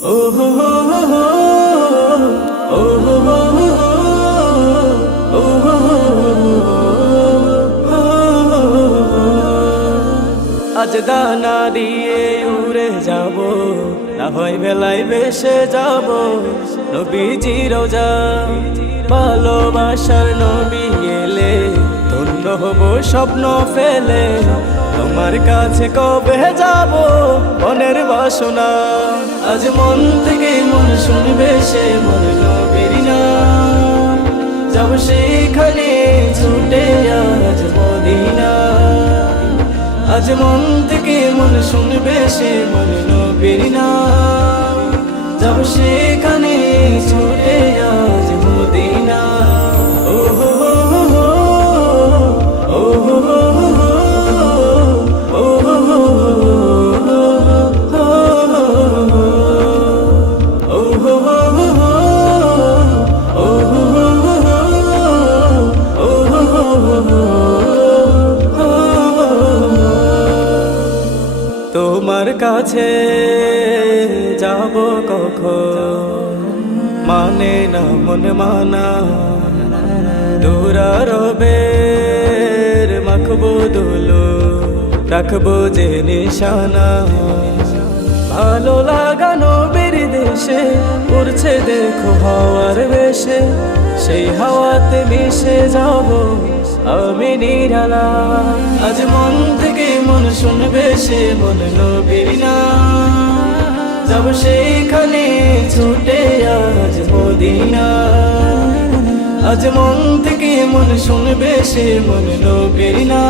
আজ দানা দিয়ে উড়ে যাব, না হয় বেলায় বেসে যাব। নবীজি রোজা, ভালোবাসার নবী এলে, ধন্য হব, স্বপ্ন ফেলে। তোমার কাছে কবে যাব? মনের বাসনা। আজ মন থেকে মন শুনবে সে মন নবীর না যাব সেখানে ছুটে আজ মদিনা। আজ মন থেকে মন শুনবে সে মন নবীর না তোমার কাছে যাব কখন? মানে না, মন মানা। দূরা রবে মাখবো দোলো, রাখব যে নিশানা। ভালো লাগানো বের দেশে, উড়ছে দেখো হওয়ার বেশে। সেই হাওয়াতে মিশে যাব, আমি নিরালা। আজ মন থেকে মন শুনবে সে মন নবীর না। যাব সেখানে ছুটে আজ মদিনা। আজ মন থেকে মন শুনবে সে মন নবীর না।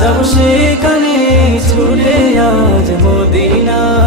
যাব সেখানে ছুটে আজ মদিনা।